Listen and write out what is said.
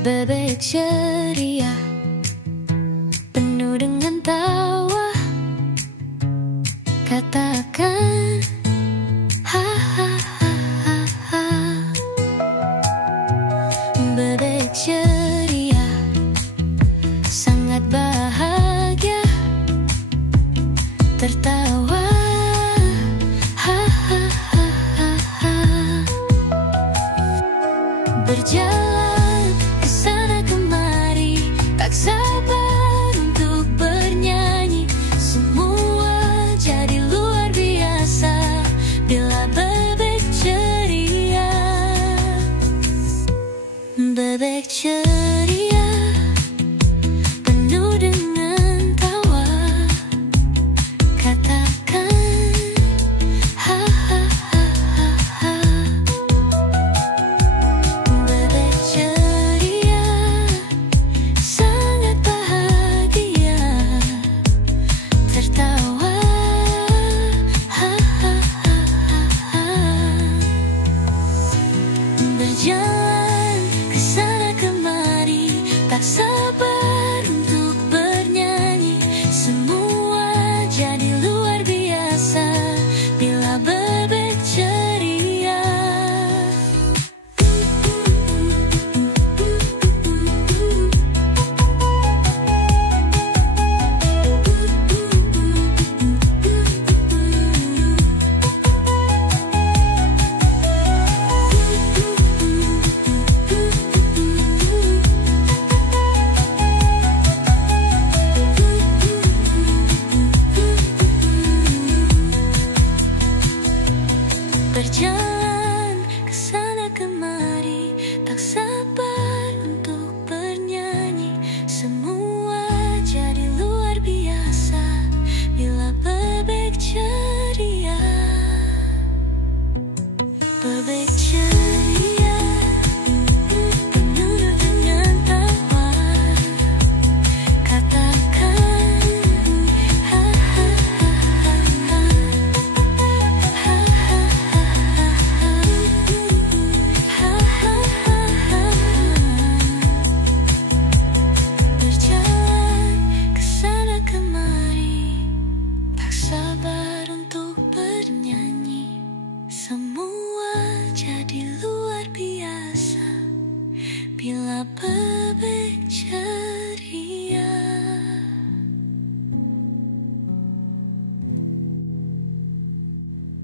Bebek ceria, penuh dengan tawa, katakan ha ha ha ha ha. Bebek ceria, sangat bahagia, tertawa ha ha ha ha ha. Berjalan kesana kemari, tak sabar untuk bernyanyi. Semua jadi luar biasa bila bebek ceria. Bebek ceria, penuh dengan tawa, katakan ha ha ha ha ha. Bebek ceria, sangat bahagia, tertawa ha ha ha ha ha. Berjalan kesana kemari, tak sabar untuk bernyanyi. Semua jadi luar biasa bila bebek ceria. Berjalan